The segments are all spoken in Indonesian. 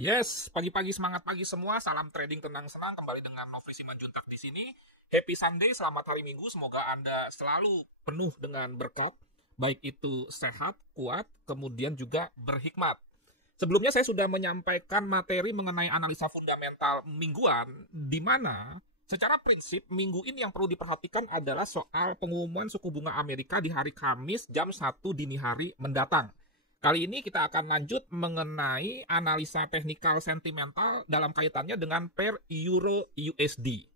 Yes, pagi-pagi semangat pagi semua. Salam trading tenang senang. Kembali dengan Nofri Simanjuntak di sini. Happy Sunday, selamat hari Minggu. Semoga Anda selalu penuh dengan berkat, baik itu sehat, kuat, kemudian juga berhikmat. Sebelumnya saya sudah menyampaikan materi mengenai analisa fundamental mingguan, di mana secara prinsip minggu ini yang perlu diperhatikan adalah soal pengumuman suku bunga Amerika di hari Kamis jam 1 dini hari mendatang. Kali ini kita akan lanjut mengenai analisa teknikal sentimental dalam kaitannya dengan pair Euro USD.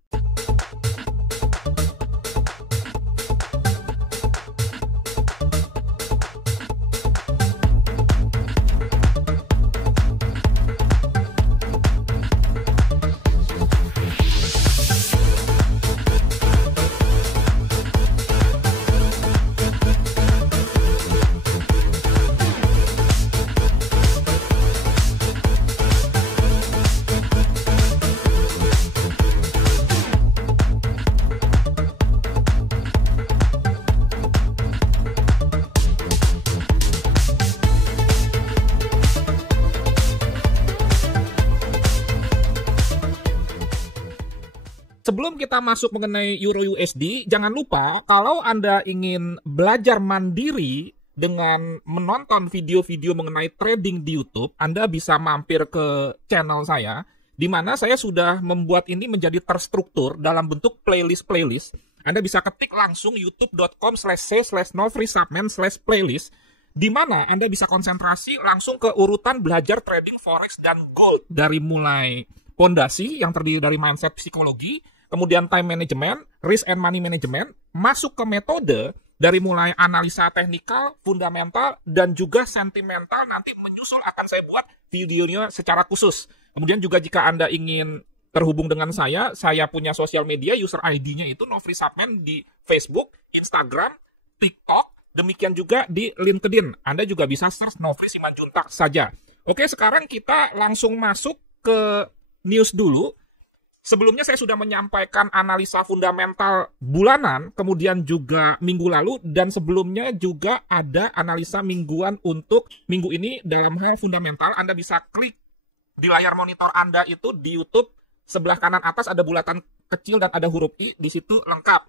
Sebelum kita masuk mengenai Euro USD, jangan lupa kalau Anda ingin belajar mandiri dengan menonton video-video mengenai trading di YouTube, Anda bisa mampir ke channel saya, di mana saya sudah membuat ini menjadi terstruktur dalam bentuk playlist-playlist. Anda bisa ketik langsung youtube.com/c/nofrisubman/playlist, di mana Anda bisa konsentrasi langsung ke urutan belajar trading forex dan gold, dari mulai pondasi yang terdiri dari mindset psikologi, kemudian time management, risk and money management, masuk ke metode dari mulai analisa teknikal, fundamental, dan juga sentimental. Nanti menyusul akan saya buat videonya secara khusus. Kemudian juga jika Anda ingin terhubung dengan saya punya sosial media, user ID-nya itu Nofri Subman di Facebook, Instagram, TikTok, demikian juga di LinkedIn. Anda juga bisa search Nofri Simanjuntak saja. Oke, sekarang kita langsung masuk ke news dulu. Sebelumnya saya sudah menyampaikan analisa fundamental bulanan, kemudian juga minggu lalu, dan sebelumnya juga ada analisa mingguan untuk minggu ini dalam hal fundamental. Anda bisa klik di layar monitor Anda itu di YouTube, sebelah kanan atas ada bulatan kecil dan ada huruf I, di situ lengkap.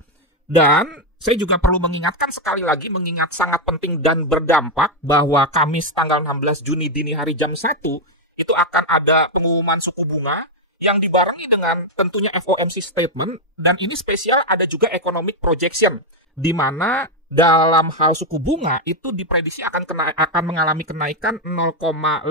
Dan saya juga perlu mengingatkan sekali lagi, mengingat sangat penting dan berdampak, bahwa Kamis tanggal 16 Juni dini hari jam 1, itu akan ada pengumuman suku bunga, yang dibarengi dengan tentunya FOMC statement, dan ini spesial ada juga economic projection, di mana dalam hal suku bunga itu diprediksi akan mengalami kenaikan 0,5%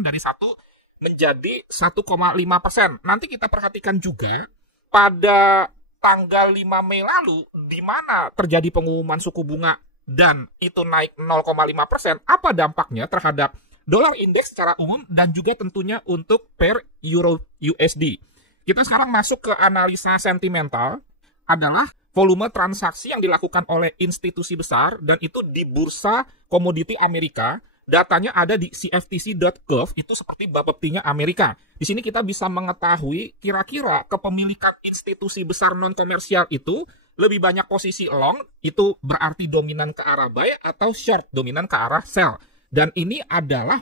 dari 1 menjadi 1,5%. Nanti kita perhatikan juga pada tanggal 5 Mei lalu, di mana terjadi pengumuman suku bunga dan itu naik 0,5%, apa dampaknya terhadap dolar indeks secara umum dan juga tentunya untuk pair Euro USD. Kita sekarang masuk ke analisa sentimental, adalah volume transaksi yang dilakukan oleh institusi besar dan itu di bursa komoditi Amerika. Datanya ada di cftc.gov, itu seperti bapeptinya Amerika. Di sini kita bisa mengetahui kira-kira kepemilikan institusi besar non-komersial itu lebih banyak posisi long, itu berarti dominan ke arah buy, atau short, dominan ke arah sell. Dan ini adalah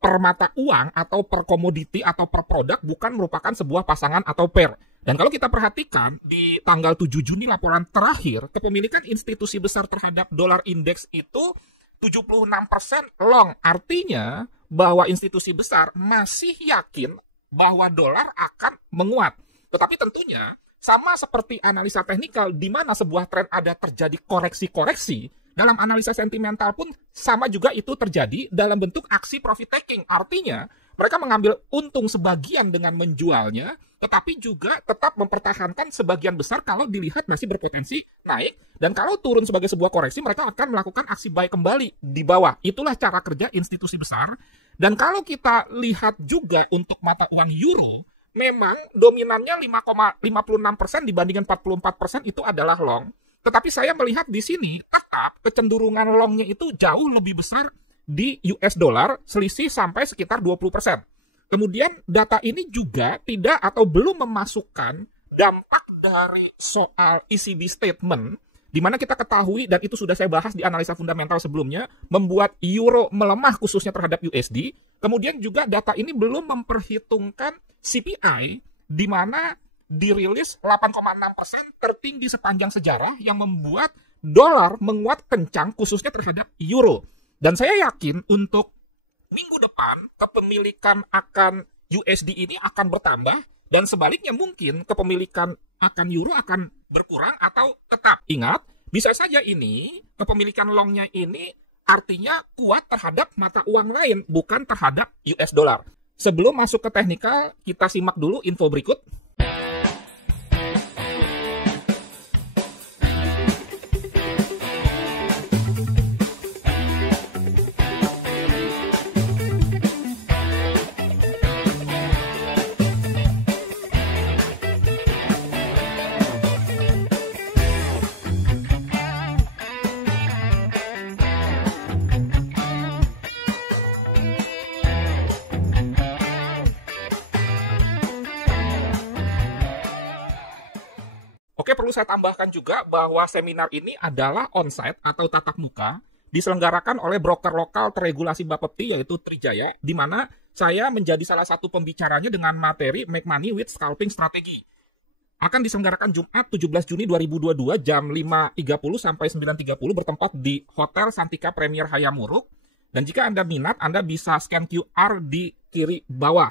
per mata uang atau per komoditi atau per produk, bukan merupakan sebuah pasangan atau pair. Dan kalau kita perhatikan di tanggal 7 Juni laporan terakhir, kepemilikan institusi besar terhadap dolar indeks itu 76% long. Artinya bahwa institusi besar masih yakin bahwa dolar akan menguat. Tetapi tentunya sama seperti analisa teknikal di mana sebuah tren ada terjadi koreksi-koreksi, dalam analisa sentimental pun sama juga itu terjadi dalam bentuk aksi profit taking. Artinya, mereka mengambil untung sebagian dengan menjualnya, tetapi juga tetap mempertahankan sebagian besar kalau dilihat masih berpotensi naik. Dan kalau turun sebagai sebuah koreksi, mereka akan melakukan aksi buy kembali di bawah. Itulah cara kerja institusi besar. Dan kalau kita lihat juga untuk mata uang euro, memang dominannya 5,56% dibandingkan 44% itu adalah long. Tetapi saya melihat di sini tetap kecenderungan longnya itu jauh lebih besar di US dollar, selisih sampai sekitar 20%. Kemudian data ini juga tidak atau belum memasukkan dampak dari soal ECB statement, di mana kita ketahui, dan itu sudah saya bahas di analisa fundamental sebelumnya, membuat euro melemah khususnya terhadap USD, Kemudian juga data ini belum memperhitungkan CPI, di mana dirilis 8,6% tertinggi sepanjang sejarah yang membuat dolar menguat kencang khususnya terhadap euro. Dan saya yakin untuk minggu depan kepemilikan akan USD ini akan bertambah dan sebaliknya mungkin kepemilikan akan euro akan berkurang atau tetap. Ingat, bisa saja ini kepemilikan longnya ini artinya kuat terhadap mata uang lain, bukan terhadap US dollar. Sebelum masuk ke teknikal, kita simak dulu info berikut. Oke, perlu saya tambahkan juga bahwa seminar ini adalah onsite atau tatap muka, diselenggarakan oleh broker lokal teregulasi Bapepti yaitu Trijaya, di mana saya menjadi salah satu pembicaranya dengan materi Make Money with Scalping Strategy. Akan diselenggarakan Jumat 17 Juni 2022 jam 5.30 sampai 9.30 bertempat di Hotel Santika Premier Hayamuruk. Dan jika Anda minat, Anda bisa scan QR di kiri bawah.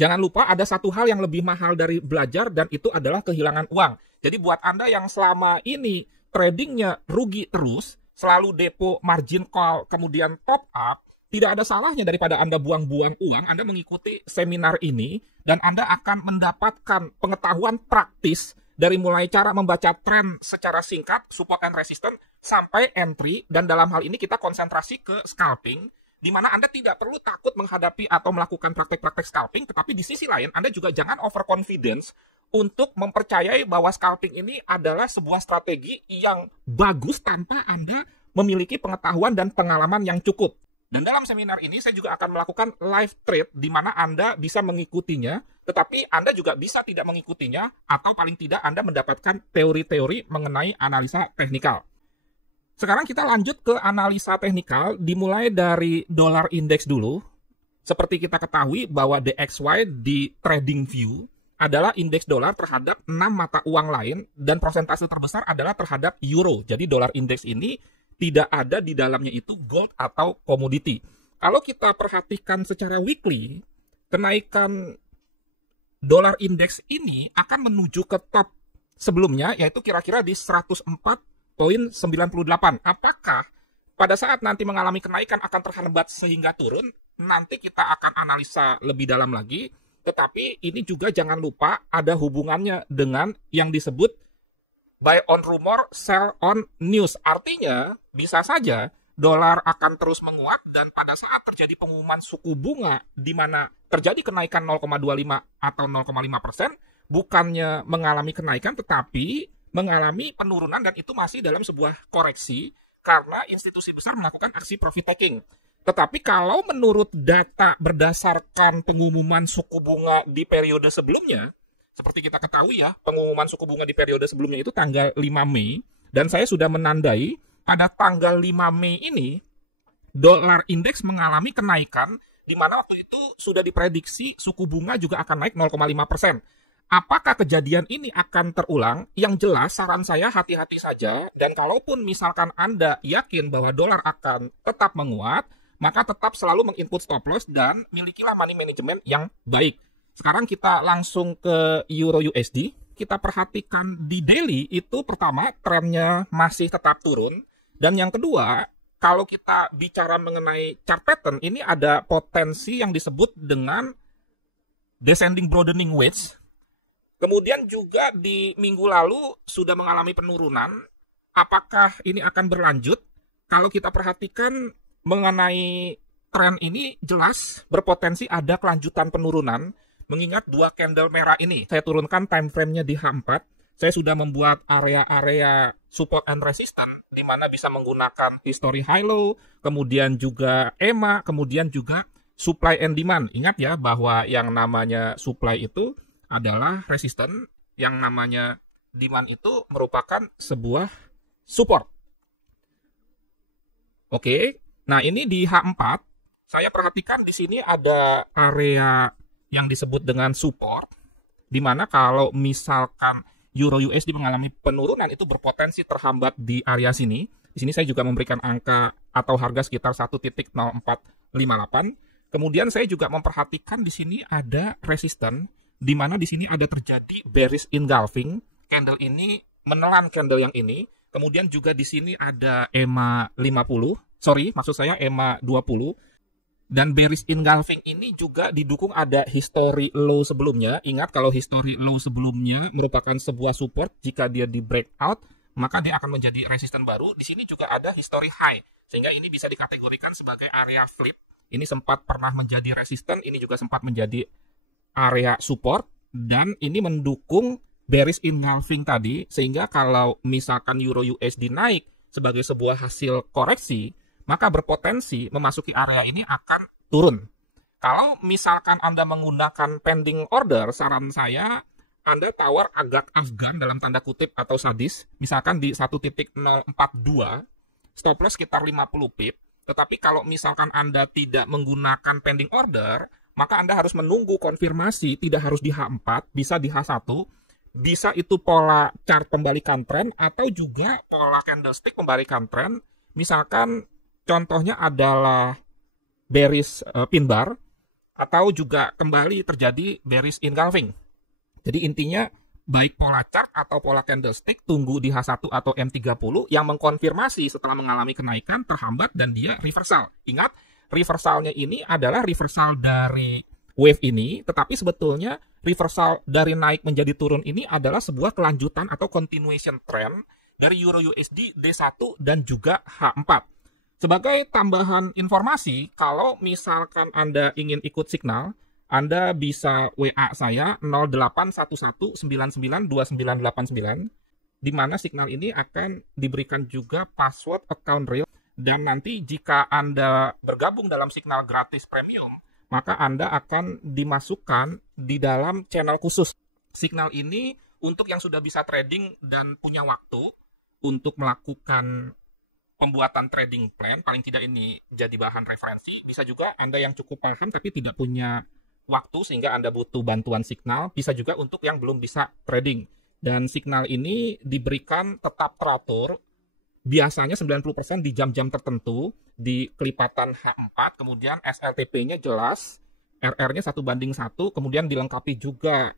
Jangan lupa ada satu hal yang lebih mahal dari belajar dan itu adalah kehilangan uang. Jadi buat Anda yang selama ini tradingnya rugi terus, selalu depo margin call, kemudian top up, tidak ada salahnya daripada Anda buang-buang uang, Anda mengikuti seminar ini, dan Anda akan mendapatkan pengetahuan praktis dari mulai cara membaca tren secara singkat, support and resistance, sampai entry, dan dalam hal ini kita konsentrasi ke scalping, di mana Anda tidak perlu takut menghadapi atau melakukan praktek-praktek scalping, tetapi di sisi lain Anda juga jangan overconfidence untuk mempercayai bahwa scalping ini adalah sebuah strategi yang bagus tanpa Anda memiliki pengetahuan dan pengalaman yang cukup. Dan dalam seminar ini saya juga akan melakukan live trade di mana Anda bisa mengikutinya, tetapi Anda juga bisa tidak mengikutinya atau paling tidak Anda mendapatkan teori-teori mengenai analisa teknikal. Sekarang kita lanjut ke analisa teknikal, dimulai dari dolar index dulu. Seperti kita ketahui bahwa DXY di TradingView adalah indeks dolar terhadap 6 mata uang lain dan persentase terbesar adalah terhadap euro. Jadi dolar indeks ini tidak ada di dalamnya itu gold atau komoditi. Kalau kita perhatikan secara weekly, kenaikan dolar indeks ini akan menuju ke top sebelumnya yaitu kira-kira di 104,98. Apakah pada saat nanti mengalami kenaikan akan terhambat sehingga turun? Nanti kita akan analisa lebih dalam lagi. Tetapi ini juga jangan lupa ada hubungannya dengan yang disebut buy on rumor, sell on news. Artinya bisa saja dolar akan terus menguat dan pada saat terjadi pengumuman suku bunga di mana terjadi kenaikan 0,25 atau 0,5%, bukannya mengalami kenaikan tetapi mengalami penurunan dan itu masih dalam sebuah koreksi karena institusi besar melakukan aksi profit taking. Tetapi kalau menurut data berdasarkan pengumuman suku bunga di periode sebelumnya, seperti kita ketahui ya, pengumuman suku bunga di periode sebelumnya itu tanggal 5 Mei, dan saya sudah menandai pada tanggal 5 Mei ini, dolar indeks mengalami kenaikan, di mana waktu itu sudah diprediksi suku bunga juga akan naik 0,5%. Apakah kejadian ini akan terulang? Yang jelas saran saya hati-hati saja, dan kalaupun misalkan Anda yakin bahwa dolar akan tetap menguat, maka tetap selalu menginput stop loss dan milikilah money management yang baik. Sekarang kita langsung ke Euro USD. Kita perhatikan di daily itu pertama trennya masih tetap turun. Dan yang kedua, kalau kita bicara mengenai chart pattern, ini ada potensi yang disebut dengan descending broadening wedge. Kemudian juga di minggu lalu sudah mengalami penurunan. Apakah ini akan berlanjut? Kalau kita perhatikan mengenai tren ini jelas berpotensi ada kelanjutan penurunan mengingat dua candle merah ini. Saya turunkan time frame-nya di H4. Saya sudah membuat area-area support and resistance di mana bisa menggunakan history high low, kemudian juga EMA, kemudian juga supply and demand. Ingat ya bahwa yang namanya supply itu adalah resistance, yang namanya demand itu merupakan sebuah support. Oke. Nah, ini di H4, Saya perhatikan di sini ada area yang disebut dengan support, di mana kalau misalkan Euro USD mengalami penurunan itu berpotensi terhambat di area sini. Di sini saya juga memberikan angka atau harga sekitar 1.0458. Kemudian saya juga memperhatikan di sini ada resisten, di mana di sini ada terjadi bearish engulfing. Candle ini menelan candle yang ini. Kemudian juga di sini ada EMA 50, maksud saya EMA 20. Dan bearish engulfing ini juga didukung ada history low sebelumnya. Ingat kalau history low sebelumnya merupakan sebuah support, jika dia di breakout, maka dia akan menjadi resisten baru. Di sini juga ada history high, sehingga ini bisa dikategorikan sebagai area flip. Ini sempat pernah menjadi resisten, ini juga sempat menjadi area support, dan ini mendukung bearish engulfing tadi, sehingga kalau misalkan Euro USD naik sebagai sebuah hasil koreksi, maka berpotensi memasuki area ini akan turun. Kalau misalkan Anda menggunakan pending order, saran saya Anda tawar agak afgan dalam tanda kutip atau sadis, misalkan di 1.042, stop loss sekitar 50 pip. Tetapi kalau misalkan Anda tidak menggunakan pending order, maka Anda harus menunggu konfirmasi, tidak harus di H4, bisa di H1, bisa itu pola chart pembalikan tren atau juga pola candlestick pembalikan tren. Misalkan contohnya adalah bearish pin bar atau juga kembali terjadi bearish engulfing. Jadi intinya baik pola chart atau pola candlestick tunggu di H1 atau M30 yang mengkonfirmasi setelah mengalami kenaikan terhambat dan dia reversal. Ingat, reversalnya ini adalah reversal dari wave ini, tetapi sebetulnya reversal dari naik menjadi turun ini adalah sebuah kelanjutan atau continuation trend dari Euro USD D1 dan juga H4. Sebagai tambahan informasi, kalau misalkan Anda ingin ikut signal, Anda bisa WA saya 0811992989, di mana signal ini akan diberikan juga password account real, dan nanti jika Anda bergabung dalam signal gratis premium, maka Anda akan dimasukkan di dalam channel khusus. Signal ini untuk yang sudah bisa trading dan punya waktu untuk melakukan pembuatan trading plan, paling tidak ini jadi bahan referensi. Bisa juga Anda yang cukup paham tapi tidak punya waktu sehingga Anda butuh bantuan signal. Bisa juga untuk yang belum bisa trading. Dan signal ini diberikan tetap teratur, biasanya 90% di jam-jam tertentu, di kelipatan H4, kemudian SLTP-nya jelas, RR-nya 1:1, kemudian dilengkapi juga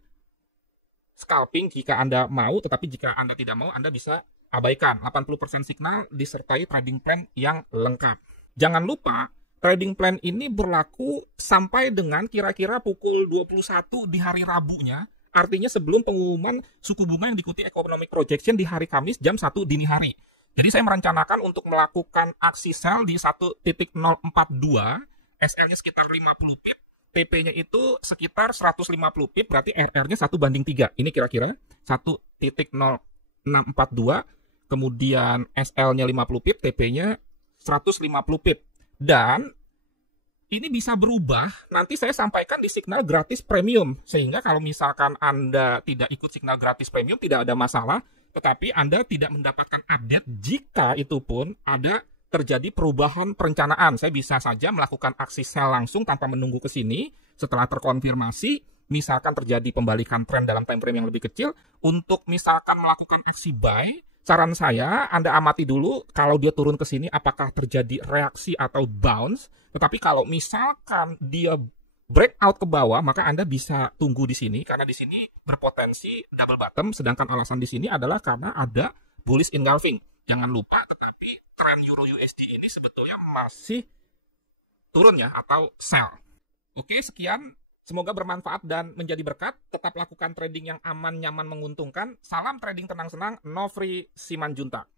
scalping jika Anda mau, tetapi jika Anda tidak mau, Anda bisa abaikan. 80% signal disertai trading plan yang lengkap. Jangan lupa, trading plan ini berlaku sampai dengan kira-kira pukul 21 di hari Rabunya, artinya sebelum pengumuman suku bunga yang diikuti economic projection di hari Kamis jam 1 dini hari. Jadi saya merencanakan untuk melakukan aksi sell di 1.042, SL-nya sekitar 50 pip, TP-nya itu sekitar 150 pip, berarti RR-nya 1:3. Ini kira-kira 1.0642, kemudian SL-nya 50 pip, TP-nya 150 pip. Dan ini bisa berubah, nanti saya sampaikan di signal gratis premium, sehingga kalau misalkan Anda tidak ikut signal gratis premium, tidak ada masalah, tetapi Anda tidak mendapatkan update jika itu pun ada terjadi perubahan perencanaan. Saya bisa saja melakukan aksi sell langsung tanpa menunggu ke sini. Setelah terkonfirmasi, misalkan terjadi pembalikan tren dalam time frame yang lebih kecil, untuk misalkan melakukan aksi buy, saran saya Anda amati dulu kalau dia turun ke sini apakah terjadi reaksi atau bounce. Tetapi kalau misalkan dia breakout ke bawah, maka Anda bisa tunggu di sini karena di sini berpotensi double bottom, sedangkan alasan di sini adalah karena ada bullish engulfing. Jangan lupa, tetapi tren Euro USD ini sebetulnya masih turun ya, atau sell. Oke, sekian. Semoga bermanfaat dan menjadi berkat. Tetap lakukan trading yang aman, nyaman, menguntungkan. Salam trading tenang-senang. Nofri Simanjuntak.